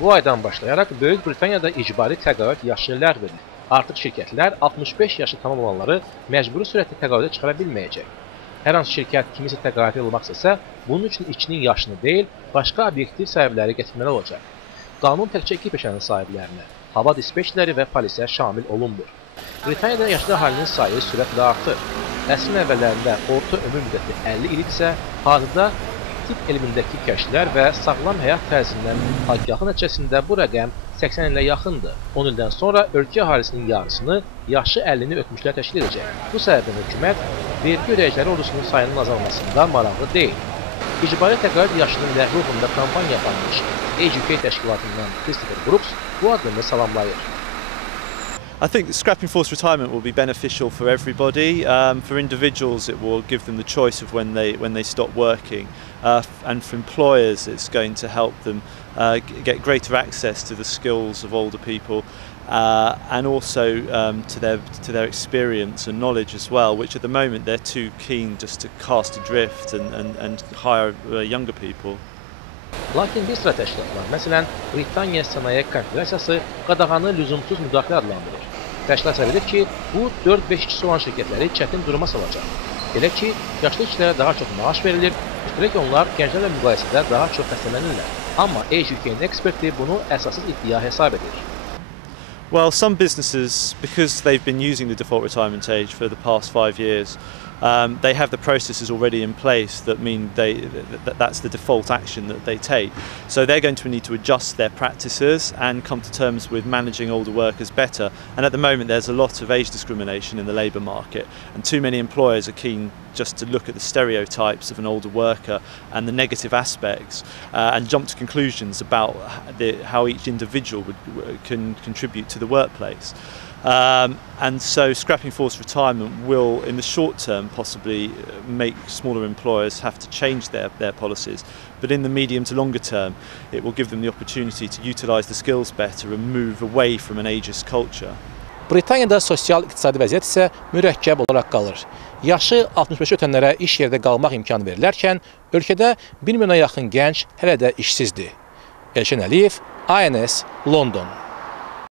Bu aydan başlayaraq Böyük Britaniyada icbari təqaüd yaşı ləğv edilir. Artıq şirkətlər 65 yaşı tamam olanları məcburi sürətdə təqaüdə çıxara bilməyəcək. Hər hansı şirkət kimisə təqaüdə olmaq istəsə, bunun üçün işçinin yaşını deyil, başqa obyektiv sahibləri gətirməli olacaq. Qanun təkcə iki peşənin sahiblərinə, hava dispetçerləri və polisə şamil olunmur. Britaniyada yaşlı əhalinin sayı sürətlə artır. Əsrin əvvəllərində orta ömür müddəti 50 il isə, hazırda tibb elmindəki kəşflər və sağlam həyat tərzindən agahı nəticəsində bu rəqəm 80 ilə yaxındır. 10 ildən sonra ölkə əhalisinin yarısını yaşı 50-ni ötmüşlər təşkil edəcək. Bu səbəbdən hökumət vergi ödəyiciləri ordusunun sayının azalmasında maraqlı deyil. İcbari təqaüd yaşının ləğvi uğrunda kampaniya aparmış Age UK təşkilatından Christopher Brooks bu addımı salamlayır. I think scrapping forced retirement will be beneficial for everybody. For individuals, it will give them the choice of when they stop working, and for employers, it's going to help them get greater access to the skills of older people, and also to their experience and knowledge as well, which at the moment they're too keen just to cast adrift and hire younger people. Lakin bir sıra təşkilatlar, məsələn, Britaniya Sənaye Konfederasiyası qadağanı lüzumsuz müdaxilə adlandırır. Təşkilat bilir ki, bu 4-5 işçisi olan şirkətləri çətin duruma salacaq. Belə ki, yaşlı işçilərə daha çox maaş verilir, üstəlik onlar gənclərlə müqayisədə daha çox xəstələnirlər. Amma Age UK-nin eksperti bunu əsassız iddia hesab edir. Well, some businesses, because they've been using the default retirement age for the past 5 years, they have the processes already in place that mean that's the default action that they take. So they're going to need to adjust their practices and come to terms with managing older workers better. And at the moment there's a lot of age discrimination in the labour market, and too many employers are keen just to look at the stereotypes of an older worker and the negative aspects and jump to conclusions about how each individual can contribute to the workplace. And so scrapping forced retirement will, in the short term, possibly make smaller employers have to change their policies. But in the medium to longer term, it will give them the opportunity to utilise the skills better and move away from an ageist culture. Britaniyada sosial-iqtisadi vəziyyət isə mürəkkəb olaraq qalır. Yaşı 65 ötənlərə iş yerdə qalmaq imkanı verilərkən, ölkədə 1 milyona yaxın gənc hələ də işsizdir. Elşən Əliyev, ANS, London.